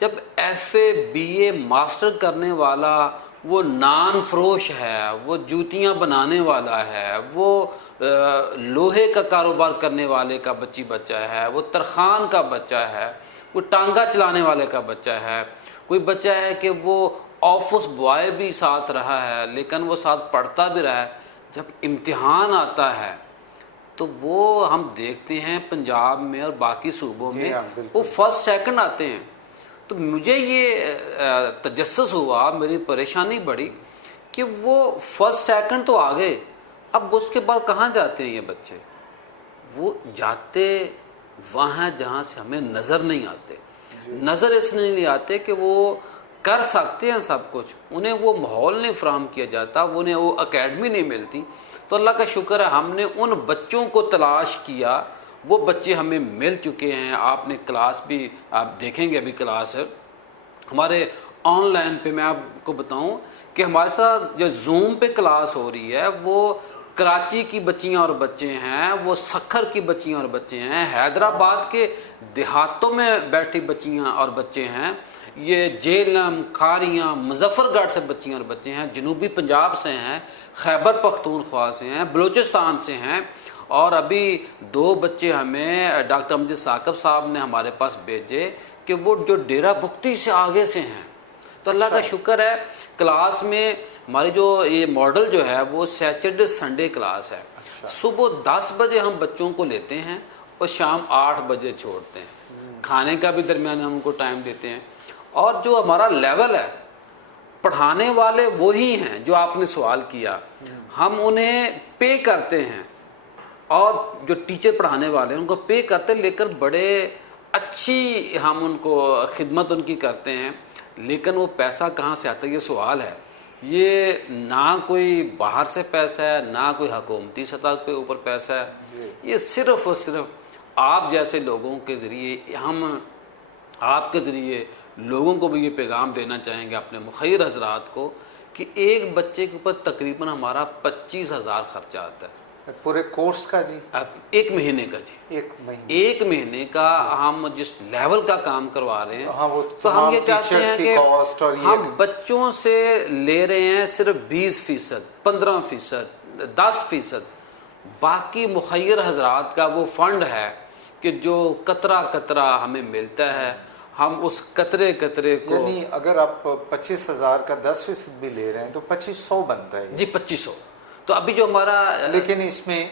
جب F A B A master کرنے والا وہ نان فروش ہے، وہ جوتیاں بنانے والا ہے، وہ لوہے کا کاروبار کرنے والے کا بچہ ہے، وہ ترخان کا بچہ ہے، وہ ٹانگا چلانے والے کا بچہ ہے، کوئی بچہ ہے کہ وہ آفس بوائے بھی ساتھ رہا ہے لیکن وہ ساتھ پڑھتا بھی رہا ہے، جب امتحان آتا ہے تو وہ ہم دیکھتے ہیں پنجاب میں اور باقی صوبوں میں وہ فرسٹ سیکنڈ آتے ہیں. تو مجھے یہ تجسس ہوا، میری پریشانی بڑھی کہ وہ فرسٹ سیکنڈ تو آ گئے، اب اس کے بعد کہاں جاتے ہیں یہ بچے؟ وہ جاتے وہاں جہاں سے ہمیں نظر نہیں آتے. نظر اس لیے نہیں آتے کہ وہ کر سکتے ہیں سب کچھ، انہیں وہ ماحول نہیں فراہم کیا جاتا، انہیں وہ اکیڈمی نہیں ملتی. تو اللہ کا شکر ہے ہم نے ان بچوں کو تلاش کیا، وہ بچے ہمیں مل چکے ہیں. آپ نے کلاس بھی آپ دیکھیں گے، ابھی کلاس ہے ہمارے آن لائن پہ. میں آپ کو بتاؤں کہ ہمارے ساتھ جو زوم پہ کلاس ہو رہی ہے وہ کراچی کی بچیاں اور بچے ہیں، وہ سکھر کی بچیاں اور بچے ہیں، حیدرآباد کے دیہاتوں میں بیٹھی بچیاں اور بچے ہیں، یہ جیلم، کھاریاں، مظفر گڑھ سے بچیاں اور بچے ہیں، جنوبی پنجاب سے ہیں، خیبر پختونخوا سے ہیں، بلوچستان سے ہیں. اور ابھی 2 بچے ہمیں ڈاکٹر امجد ثاقب صاحب نے ہمارے پاس بھیجے کہ وہ جو ڈیرہ بگٹی سے آگے سے ہیں. تو اللہ کا شکر ہے کلاس میں ہماری جو یہ ماڈل جو ہے وہ سیچرڈے سنڈے کلاس ہے. صبح 10 بجے ہم بچوں کو لیتے ہیں اور شام 8 بجے چھوڑتے ہیں. کھانے کا بھی درمیان ہم ان کو ٹائم دیتے ہیں. اور جو ہمارا لیول ہے پڑھانے والے وہی ہیں جو آپ نے سوال کیا، ہم انہیں پے کرتے ہیں اور جو ٹیچر پڑھانے والے ہیں ان کو پے کرتے ہیں، لیکن بڑے اچھی ہم ان کو خدمت ان کی کرتے ہیں. لیکن وہ پیسہ کہاں سے آتا ہے یہ سوال ہے. یہ نہ کوئی باہر سے پیسہ ہے، نہ کوئی حکومتی سطح کے اوپر پیسہ ہے، یہ صرف اور صرف آپ جیسے لوگوں کے ذریعے، ہم آپ کے ذریعے لوگوں کو بھی یہ پیغام دینا چاہیں گے اپنے مخیر حضرات کو کہ ایک بچے کے اوپر تقریباً ہمارا 25,000 خرچہ آتا ہے پورے کورس کا. جی ایک مہینے کا. جی ایک مہینے کا ہم جس لیول کا کام کروا رہے ہیں تو ہم یہ چاہتے ہیں کہ ہم بچوں سے لے رہے ہیں صرف 20%، 15%، 10%. باقی مخیر حضرات کا وہ فنڈ ہے کہ جو قطرہ قطرہ ہمیں ملتا ہے، ہم اس قطرے قطرے کو، یعنی اگر آپ 25,000 کا 10% بھی لے رہے ہیں تو 2,500 بنتا ہے. جی 2500. تو ابھی جو ہمارا، لیکن اس میں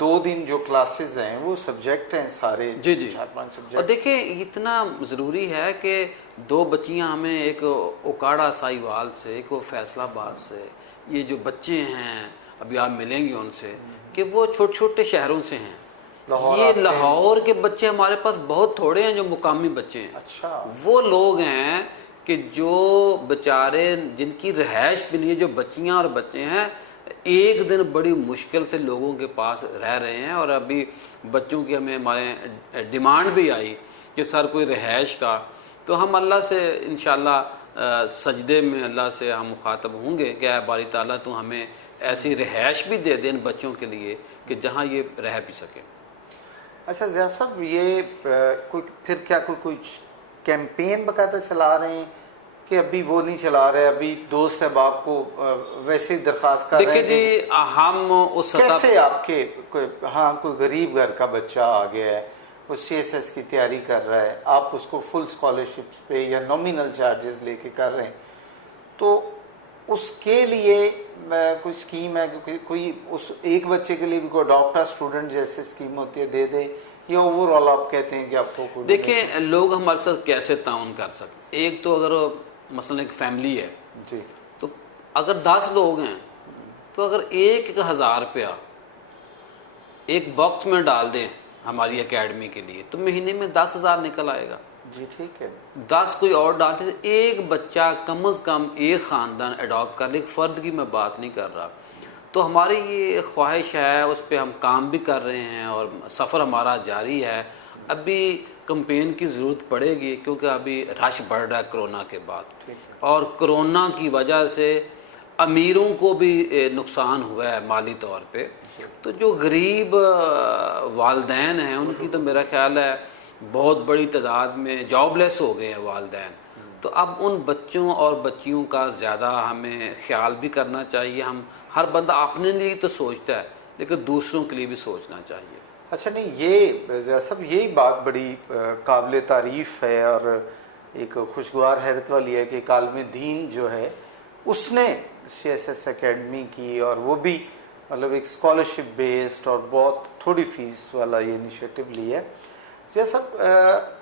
2 دن جو کلاسز ہیں وہ سبجیکٹ ہیں سارے. جی جی 4-5 سبجیکٹ. اور دیکھیں اتنا ضروری ہے کہ 2 بچیاں ہمیں، ایک اوکاڑا سائیوال سے، ایک وہ فیصل آباد سے، یہ جو بچے ہیں ابھی آپ ملیں گے ان سے کہ وہ چھوٹے چھوٹے شہروں سے ہیں. یہ لاہور کے بچے ہمارے پاس بہت تھوڑے ہیں جو مقامی بچے ہیں. اچھا. وہ لوگ ہیں کہ جو بیچارے جن کی رہائش بھی نہیں ہے، جو بچیاں اور بچے ہیں، ایک دن بڑی مشکل سے لوگوں کے پاس رہ رہے ہیں. اور ابھی بچوں کی ہمیں ہمارے ڈیمانڈ بھی آئی کہ سر کوئی رہائش کا، تو ہم اللہ سے انشاءاللہ سجدے میں اللہ سے ہم مخاطب ہوں گے کہ اے باری تعالیٰ تو ہمیں ایسی رہائش بھی دے دیں ان بچوں کے لیے کہ جہاں یہ رہ بھی سکیں. اچھا زیاد صاحب، یہ کوئی پھر کیا کوئی کیمپین باقاعدہ چلا رہے ہیں کہ ابھی وہ نہیں چلا رہے، ابھی دوست احباب کو ویسے ہی درخواست کر رہے ہیں؟ دیکھیں جی ہم اس سطح کیسے آپ کے کوئی غریب گھر کا بچہ آ گیا ہے، وہ CSS کی تیاری کر رہا ہے، آپ اس کو فل اسکالرشپ پہ یا نومینل چارجز لے کے کر رہے ہیں، تو اس کے لیے کوئی اسکیم ہے کہ کوئی اس ایک بچے کے لیے بھی کوئی اڈاپٹ اسٹوڈنٹ جیسے اسکیم ہوتی ہے دے دے، یا اوور آل آپ کہتے ہیں کہ آپ کو کوئی؟ دیکھیں لوگ ہمارے ساتھ کیسے تعاون کر سکتے. ایک تو اگر مثلا ایک فیملی ہے جی، تو اگر 10 لوگ ہیں تو اگر 1,000 روپیہ ایک باکس میں ڈال دیں ہماری اکیڈمی کے لیے تو مہینے میں 10,000 نکل آئے گا. جی ٹھیک ہے. 10 کوئی اور ڈالتے تو ایک بچہ کم از کم ایک خاندان اڈاپٹ کر لے. ایک فرد کی میں بات نہیں کر رہا. تو ہماری یہ خواہش ہے، اس پہ ہم کام بھی کر رہے ہیں اور سفر ہمارا جاری ہے. ابھی کمپین کی ضرورت پڑے گی کیونکہ ابھی رش بڑھ رہا ہے کرونا کے بعد، اور کرونا کی وجہ سے امیروں کو بھی نقصان ہوا ہے مالی طور پہ. تو جو غریب والدین ہیں ان کی تو میرا خیال ہے بہت بڑی تعداد میں جاب لیس ہو گئے ہیں والدین. تو اب ان بچوں اور بچیوں کا زیادہ ہمیں خیال بھی کرنا چاہیے. ہم ہر بندہ اپنے لیے تو سوچتا ہے لیکن دوسروں کے لیے بھی سوچنا چاہیے. اچھا نہیں، یہ ضیاء صاحب یہی بات بڑی قابل تعریف ہے اور ایک خوشگوار حیرت والی ہے کہ ایک عالم دین جو ہے اس نے سی ایس ایس اکیڈمی کی، اور وہ بھی مطلب ایک اسکالرشپ بیسڈ اور بہت تھوڑی فیس والا یہ انیشیٹو لی ہے. ضیاء صاحب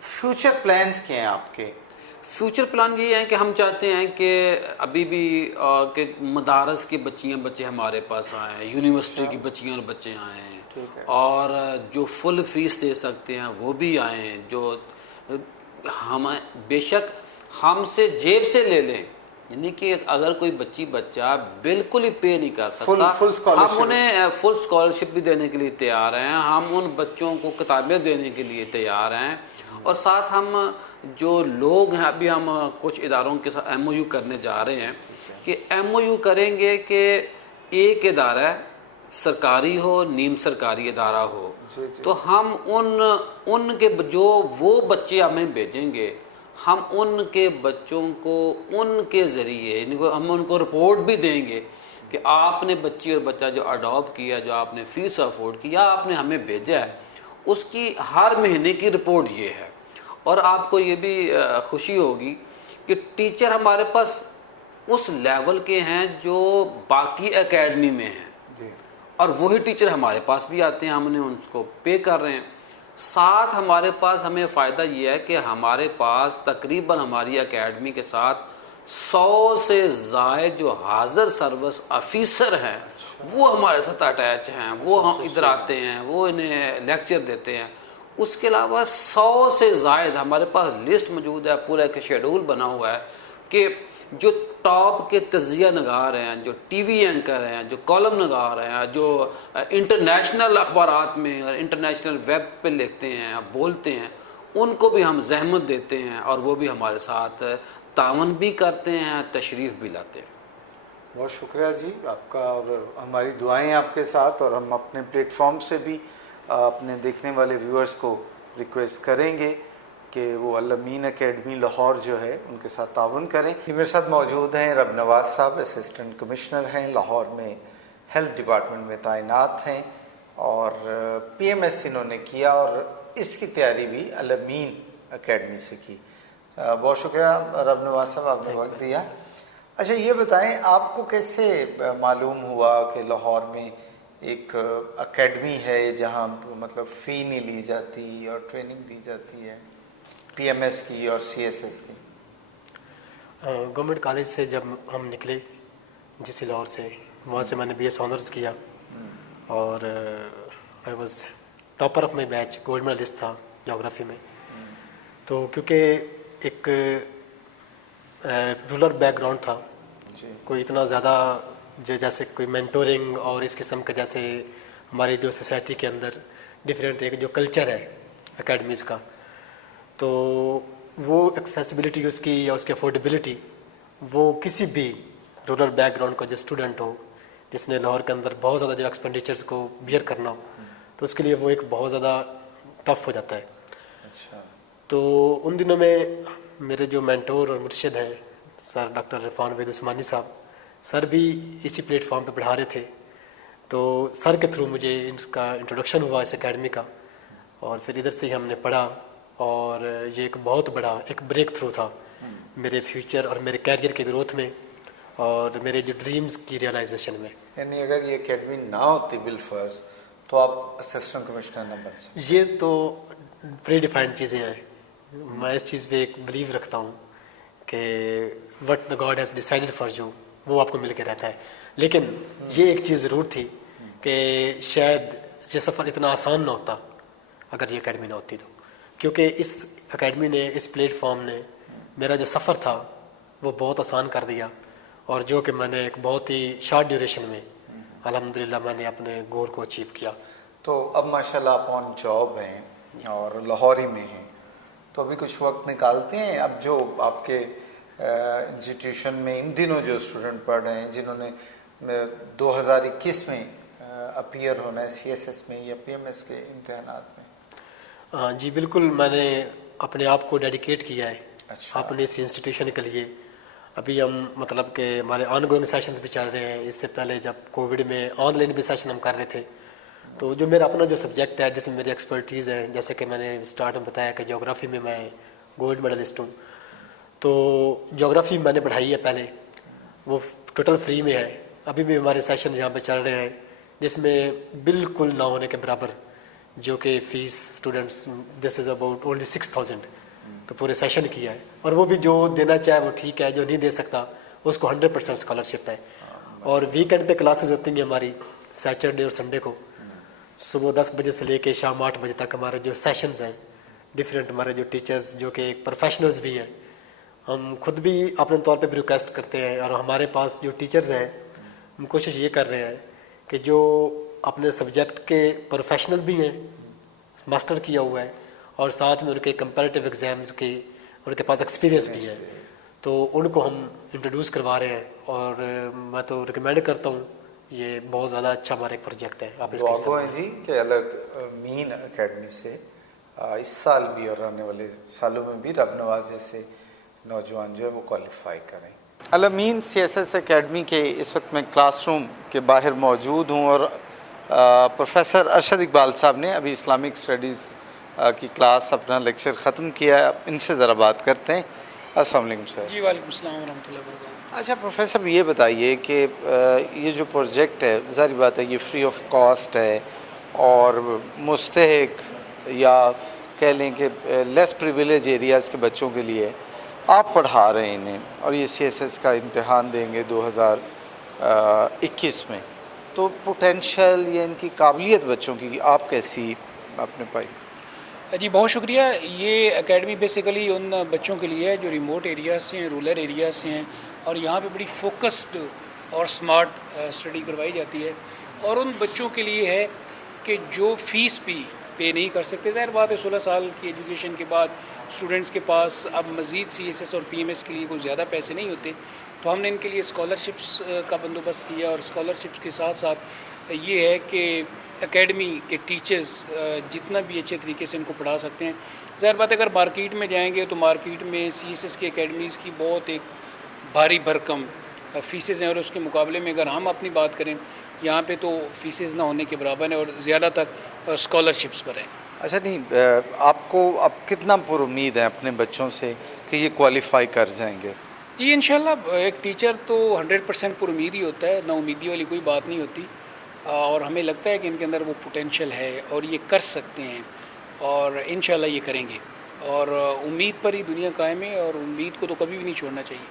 فیوچر پلانز کیا ہیں آپ کے؟ فیوچر پلان یہ ہے کہ ہم چاہتے ہیں کہ ابھی بھی کہ مدارس کی بچے ہمارے پاس آئیں، یونیورسٹی کی بچیاں اور بچے آئیں، اور جو فل فیس دے سکتے ہیں وہ بھی آئیں، جو ہم بے شک ہم سے جیب سے لے لیں، یعنی کہ اگر کوئی بچہ بالکل ہی پے نہیں کر سکتا ہم انہیں فل اسکالرشپ بھی دینے کے لیے تیار ہیں. ہم ان بچوں کو کتابیں دینے کے لیے تیار ہیں، اور ساتھ ہم جو لوگ ہیں ابھی ہم کچھ اداروں کے ساتھ ایم او یو کرنے جا رہے ہیں کہ ایم او یو کریں گے کہ ایک ادارہ سرکاری ہو نیم سرکاری ادارہ ہو، تو ہم ان کے جو وہ بچے ہمیں بھیجیں گے ہم ان کے بچوں کو ان کے ذریعے ہم ان کو رپورٹ بھی دیں گے کہ آپ نے بچی اور بچہ جو اڈاپٹ کیا، جو آپ نے فیس افورڈ کیا، آپ نے ہمیں بھیجا ہے، اس کی ہر مہینے کی رپورٹ یہ ہے. اور آپ کو یہ بھی خوشی ہوگی کہ ٹیچر ہمارے پاس اس لیول کے ہیں جو باقی اکیڈمی میں ہیں، اور وہی ٹیچر ہمارے پاس بھی آتے ہیں، ہم انہیں ان کو پے کر رہے ہیں. ساتھ ہمارے پاس ہمیں فائدہ یہ ہے کہ ہمارے پاس تقریباً ہماری اکیڈمی کے ساتھ 100 سے زائد جو حاضر سروس آفیسر ہیں وہ ہمارے ساتھ اٹیچ ہیں، وہ ہم ادھر آتے ہیں، وہ انہیں لیکچر دیتے ہیں. اس کے علاوہ 100 سے زائد ہمارے پاس لسٹ موجود ہے، پورا ایک شیڈول بنا ہوا ہے کہ جو ٹاپ کے تجزیہ نگار ہیں، جو ٹی وی اینکر ہیں، جو کالم نگار ہیں، جو انٹرنیشنل اخبارات میں اور انٹرنیشنل ویب پہ لکھتے ہیں، بولتے ہیں، ان کو بھی ہم زحمت دیتے ہیں اور وہ بھی ہمارے ساتھ تعاون بھی کرتے ہیں، تشریف بھی لاتے ہیں. بہت شکریہ جی آپ کا، اور ہماری دعائیں آپ کے ساتھ، اور ہم اپنے پلیٹ فارم سے بھی اپنے دیکھنے والے ویورز کو ریکویسٹ کریں گے کہ وہ الامین اکیڈمی لاہور جو ہے ان کے ساتھ تعاون کریں. میرے ساتھ موجود ہیں رب نواز صاحب، اسسٹنٹ کمشنر ہیں، لاہور میں ہیلتھ ڈپارٹمنٹ میں تعینات ہیں، اور پی ایم ایس انہوں نے کیا اور اس کی تیاری بھی الامین اکیڈمی سے کی. بہت شکریہ رب نواز صاحب، آپ نے وقت دیا. اچھا یہ بتائیں آپ کو کیسے معلوم ہوا کہ لاہور میں ایک اکیڈمی ہے جہاں مطلب فی نہیں لی جاتی اور ٹریننگ دی جاتی ہے پی ایم ایس کی اور سی ایس ایس کی؟ گورنمنٹ کالج سے جب ہم نکلے جی سی لاہور سے، وہاں سے میں نے بی ایس آنرز کیا، اور I was topper of my batch, gold medallist تھا جغرافی میں. تو کیونکہ ایک رولر بیک گراؤنڈ تھا، کوئی اتنا زیادہ جیسے کوئی مینٹورنگ اور اس قسم کا جیسے ہماری جو سوسائٹی کے اندر ڈفرینٹ ایک جو کلچر ہے اکیڈمیز کا، تو وہ ایکسیسیبلٹی اس کی یا اس کی افورڈیبلٹی وہ کسی بھی رورل بیک گراؤنڈ کا جو اسٹوڈنٹ ہو جس نے لاہور کے اندر بہت زیادہ جو ایکسپینڈیچرس کو بیئر کرنا ہو تو اس کے لیے وہ ایک بہت زیادہ ٹف ہو جاتا ہے. اچھا. تو ان دنوں میں میرے جو مینٹور اور مرشد ہیں سر ڈاکٹر عرفان وحید عثمانی صاحب، سر بھی اسی پلیٹ فارم پہ پڑھا رہے تھے، تو سر کے تھرو مجھے ان کا انٹروڈکشن ہوا اس اکیڈمی کا، اور پھر ادھر سے ہی ہم نے پڑھا، اور یہ ایک بہت بڑا ایک بریک تھرو تھا میرے فیوچر اور میرے کیریئر کے گروتھ میں اور میرے جو ڈریمز کی ریئلائزیشن میں. یعنی اگر یہ اکیڈمی نہ ہوتی بالفرض تو آپ اسسٹنٹ کمشنر نہ بن سکتے؟ یہ تو پری ڈیفائنڈ چیزیں ہیں. میں اس چیز پہ ایک بلیو رکھتا ہوں کہ what the God has decided for you وہ آپ کو مل کے رہتا ہے. لیکن یہ ایک چیز ضرور تھی کہ شاید یہ سفر اتنا آسان نہ ہوتا اگر یہ اکیڈمی نہ ہوتی تو، کیونکہ اس اکیڈمی نے، اس پلیٹ فارم نے میرا جو سفر تھا وہ بہت آسان کر دیا، اور جو کہ میں نے ایک بہت ہی شارٹ ڈیوریشن میں الحمدللہ میں نے اپنے گول کو اچیو کیا. تو اب ماشاءاللہ آپ آن جاب ہیں اور لاہور ہی میں ہیں، تو ابھی کچھ وقت نکالتے ہیں؟ اب جو آپ کے انسٹیٹیوشن میں ان دنوں جو اسٹوڈنٹ پڑھ رہے ہیں جنہوں نے 2021 میں اپیئر ہونا ہے سی ایس ایس میں یا پی ایم ایس کے امتحانات میں؟ جی بالکل، میں نے اپنے آپ کو ڈیڈیکیٹ کیا ہے اپنے اس انسٹیٹیوشن کے لیے. ابھی ہم مطلب کہ ہمارے آن گوئنگ سیشنز بھی چل رہے ہیں. اس سے پہلے جب کووڈ میں آن لائن بھی سیشن ہم کر رہے تھے, تو جو میرا اپنا جو سبجیکٹ ہے جس میں میری ایکسپرٹیز ہے, جیسے کہ میں نے اسٹارٹ میں بتایا کہ جغرافی میں میں گولڈ میڈلسٹ ہوں, تو جغرافی میں نے پڑھائی ہے پہلے, وہ ٹوٹل فری میں ہے. ابھی بھی ہمارے سیشن یہاں پہ چل رہے ہیں جس میں بالکل نہ ہونے کے برابر جو کہ fee students this is about only 6000 تو پورے سیشن کی ہے. اور وہ بھی جو دینا چاہے وہ ٹھیک ہے, جو نہیں دے سکتا اس کو 100% اسکالرشپ ہے. اور ویکینڈ پہ کلاسز ہوتی ہیں ہماری سیٹرڈے اور سنڈے کو, صبح 10 بجے سے لے کے شام 8 بجے تک ہمارے جو سیشنز ہیں ڈفرینٹ. ہمارے جو ٹیچرز جو کہ ایک پروفیشنلز بھی ہیں, ہم خود بھی اپنے طور پہ بھی ریکویسٹ کرتے ہیں, اور ہمارے پاس جو ٹیچرز ہیں ہم کوشش یہ کر رہے ہیں کہ جو اپنے سبجیکٹ کے پروفیشنل بھی ہیں, ماسٹر کیا ہوا ہے, اور ساتھ میں ان کے کمپیریٹیو ایگزامز کے ان کے پاس ایکسپیرینس بھی ہے, تو ان کو ہم انٹروڈیوس کروا رہے ہیں. اور میں تو ریکمینڈ کرتا ہوں, یہ بہت زیادہ اچھا ہمارا ایک پروجیکٹ ہے. آپ اس دعا کا گو ہیں جی کہ الامین اکیڈمی سے اس سال بھی اور آنے والے سالوں میں بھی رب نواز جیسے نوجوان جو ہے وہ کوالیفائی کریں. الامین CSS اکیڈمی کے اس وقت میں کلاس روم کے باہر موجود ہوں, اور پروفیسر ارشد اقبال صاحب نے ابھی اسلامک اسٹڈیز کی کلاس اپنا لیکچر ختم کیا ہے. ان سے ذرا بات کرتے ہیں. السلام علیکم سر. جی وعلیکم السلام ورحمۃ اللہ وبرکاتہ. اچھا پروفیسر یہ بتائیے کہ یہ جو پروجیکٹ ہے ظاہر بات ہے یہ فری آف کاسٹ ہے, اور مستحق یا کہہ لیں کہ لیس پریویلیج ایریاز کے بچوں کے لیے آپ پڑھا رہے ہیں انہیں, اور یہ CSS کا امتحان دیں گے 2021 میں, تو پوٹینشیل یا ان کی قابلیت بچوں کی آپ کیسی آپ نے پائی؟ جی بہت شکریہ. یہ اکیڈمی بیسیکلی ان بچوں کے لیے ہے جو ریموٹ ایریاز سے ہیں, رورل ایریاز سے ہیں, اور یہاں پہ بڑی فوکسڈ اور سمارٹ اسٹڈی کروائی جاتی ہے. اور ان بچوں کے لیے ہے کہ جو فیس بھی پے نہیں کر سکتے. ظاہر بات ہے 16 سال کی ایجوکیشن کے بعد اسٹوڈنٹس کے پاس اب مزید CSS اور PMS کے لیے کوئی زیادہ پیسے نہیں ہوتے, تو ہم نے ان کے لیے اسکالرشپس کا بندوبست کیا. اور اسکالرشپس کے ساتھ ساتھ یہ ہے کہ اکیڈمی کے ٹیچرز جتنا بھی اچھے طریقے سے ان کو پڑھا سکتے ہیں. ظاہر بات ہے اگر مارکیٹ میں جائیں گے تو مارکیٹ میں CSS کی اکیڈمیز کی بہت ایک بھاری بھرکم فیسز ہیں, اور اس کے مقابلے میں اگر ہم اپنی بات کریں یہاں پہ تو فیسز نہ ہونے کے برابر ہیں, اور زیادہ تر اسکالرشپس پر ہیں. اچھا نہیں, آپ کو اب کتنا پر امید ہے اپنے بچوں سے کہ یہ کوالیفائی کر جائیں گے؟ جی انشاءاللہ ایک ٹیچر تو 100% پر امید ہی ہوتا ہے, نا امیدی والی کوئی بات نہیں ہوتی. اور ہمیں لگتا ہے کہ ان کے اندر وہ پوٹینشیل ہے اور یہ کر سکتے ہیں, اور انشاءاللہ یہ کریں گے. اور امید پر ہی دنیا قائم ہے, اور امید کو تو کبھی بھی نہیں چھوڑنا چاہیے.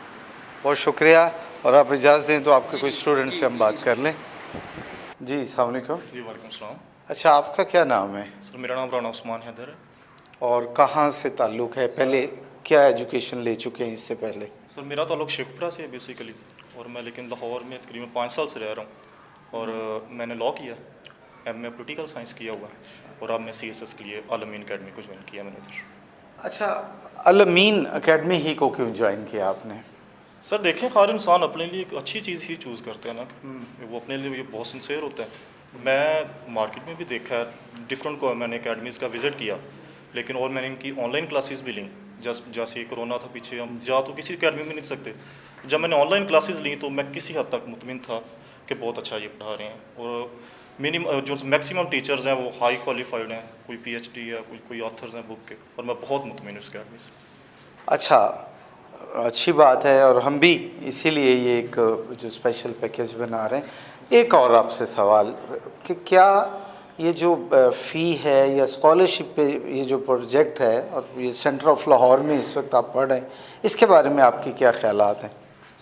بہت شکریہ. اور آپ اجازت دیں تو آپ کے کوئی اسٹوڈنٹ سے ہم بات کر لیں. جی السلام علیکم. جی وعلیکم السلام. اچھا آپ کا کیا نام ہے؟ سر میرا نام رانا عثمان حیدر ہے. اور کہاں سے تعلق ہے؟ پہلے کیا ایجوکیشن لے چکے ہیں اس سے پہلے؟ سر میرا تعلق شیخوپورہ سے ہے بیسیکلی, اور میں لیکن لاہور میں تقریباً 5 سال سے رہ رہا ہوں, اور میں نے لاء کیا, میں پولیٹیکل سائنس کیا ہوا ہے, اور اب میں CSS کے لیے الامین اکیڈمی کو جوائن کیا میں نے ادھر. اچھا الامین اکیڈمی ہی کو کیوں جوائن کیا آپ نے؟ سر دیکھیں ہر انسان اپنے لیے ایک اچھی چیز ہی چوز کرتا ہے نا, وہ اپنے لیے بہت سنسیئر ہوتا ہے. میں مارکیٹ میں بھی دیکھا ہے ڈفرینٹ کو, میں نے اکیڈمیز کا وزٹ کیا, لیکن اور میں نے ان کی آن لائن کلاسز بھی لیں. جیسے کرونا تھا پیچھے, ہم جا تو کسی اکیڈمی میں نہیں سکتے. جب میں نے آن لائن کلاسز لیں تو میں کسی حد تک مطمئن تھا کہ بہت اچھا یہ پڑھا رہے ہیں, اور جو میکسیمم ٹیچرز ہیں وہ ہائی کوالیفائڈ ہیں, کوئی PhD ہے, کوئی آتھرز ہیں بک کے, اور میں بہت مطمئن ہوں اس اکیڈمی سے. اچھا اچھی بات ہے, اور ہم بھی اسی لیے یہ ایک جو اسپیشل پیکیج بنا رہے ہیں. ایک اور آپ سے سوال کہ کیا یہ جو فی ہے یا اسکالرشپ پہ یہ جو پروجیکٹ ہے, اور یہ سینٹر آف لاہور میں اس وقت آپ پڑھ رہے ہیں, اس کے بارے میں آپ کی کیا خیالات ہیں؟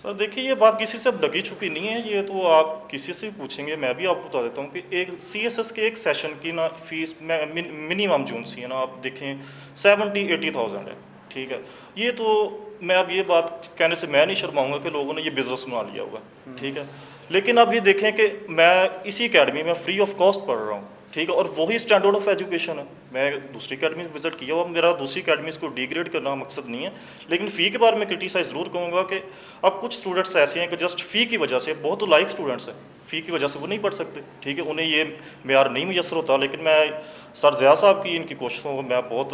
سر دیکھیے یہ بات کسی سے ڈگی چھپی نہیں ہے, یہ تو آپ کسی سے پوچھیں گے, میں بھی آپ کو بتا دیتا ہوں کہ ایک CSS کے ایک سیشن کی نا فیس منیمم جون سی ہے نا, آپ دیکھیں 70-80,000 ہے. ٹھیک ہے, یہ تو میں اب یہ بات کہنے سے میں نہیں شرماؤں گا کہ لوگوں نے یہ بزنس بنا لیا ہوا. ٹھیک ہے, لیکن اب یہ دیکھیں کہ میں اسی اکیڈمی میں فری آف کاسٹ پڑھ رہا ہوں. ٹھیک ہے, اور وہی اسٹینڈرڈ آف ایجوکیشن ہے. میں دوسری اکیڈمی وزٹ کیا ہوا, میرا دوسری اکیڈمیز کو ڈیگریڈ کرنا مقصد نہیں ہے, لیکن فی کے بارے میں کرٹیسائز ضرور کروں گا کہ اب کچھ اسٹوڈنٹس ایسے ہیں کہ جسٹ فی کی وجہ سے, بہت لائق اسٹوڈنٹس ہیں, فی کی وجہ سے وہ نہیں پڑھ سکتے. ٹھیک ہے, انہیں یہ معیار نہیں میسر ہوتا. لیکن میں سر ضیاء صاحب کی ان کی کوششوں کو میں بہت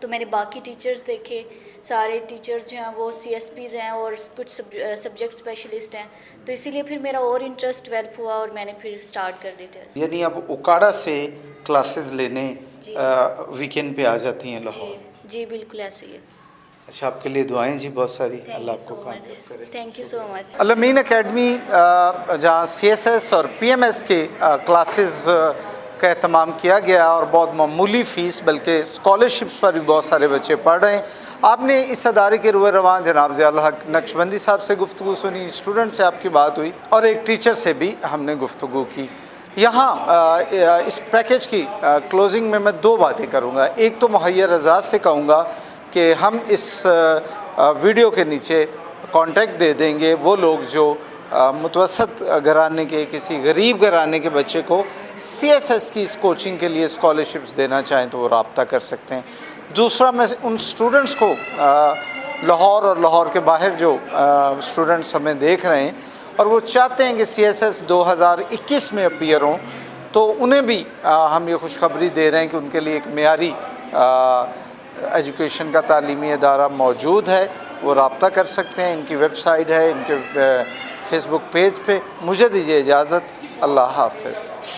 تو میں نے باقی ٹیچرز دیکھے، سارے ٹیچرز جو ہیں وہ CSPs ہیں اور کچھ سبجیکٹ اسپیشلسٹ ہیں، تو اسی لیے پھر میرا اور انٹرسٹ ڈیولپ ہوا اور میں نے پھر اسٹارٹ کر دی تھی۔ یعنی اب اوکاڑا سے کلاسز لینے جی ویکینڈ پہ آ جاتی ہیں لاہور؟ جی بالکل ایسے ہی ہے۔ اچھا، آپ کے لیے دعائیں جی بہت ساری، تھینک اللہ یو آپ کو سو کامیاب کرے۔ Much, thank you so much. Al-Amin academy جہاں CSS اور PMS کے کلاسز کا اہتمام کیا گیا اور بہت معمولی فیس بلکہ اسکالرشپس پر بھی بہت سارے بچے پڑھ رہے ہیں۔ آپ نے اس ادارے کے روح رواں جناب ضیاء الحق نقشبندی صاحب سے گفتگو سنی، اسٹوڈنٹ سے آپ کی بات ہوئی اور ایک ٹیچر سے بھی ہم نے گفتگو کی۔ یہاں اس پیکیج کی کلوزنگ میں 2 باتیں کروں گا۔ ایک تو مہیا رضا سے کہوں گا کہ ہم اس ویڈیو کے نیچے کانٹیکٹ دے دیں گے وہ لوگ جو متوسط گھرانے کے کسی غریب گھرانے کے بچے کو CSS کی اس کوچنگ کے لیے اسکالرشپس دینا چاہیں تو وہ رابطہ کر سکتے ہیں۔ دوسرا، میں ان اسٹوڈنٹس کو لاہور اور لاہور کے باہر جو اسٹوڈنٹس ہمیں دیکھ رہے ہیں اور وہ چاہتے ہیں کہ CSS 2021 میں اپیئر ہوں، تو انہیں بھی ہم یہ خوشخبری دے رہے ہیں کہ ان کے لیے ایک معیاری ایجوکیشن کا تعلیمی ادارہ موجود ہے، وہ رابطہ کر سکتے ہیں۔ ان کی ویب سائٹ ہے، ان کے فیس بک پیج پہ۔ مجھے دیجیے اجازت، اللہ حافظ۔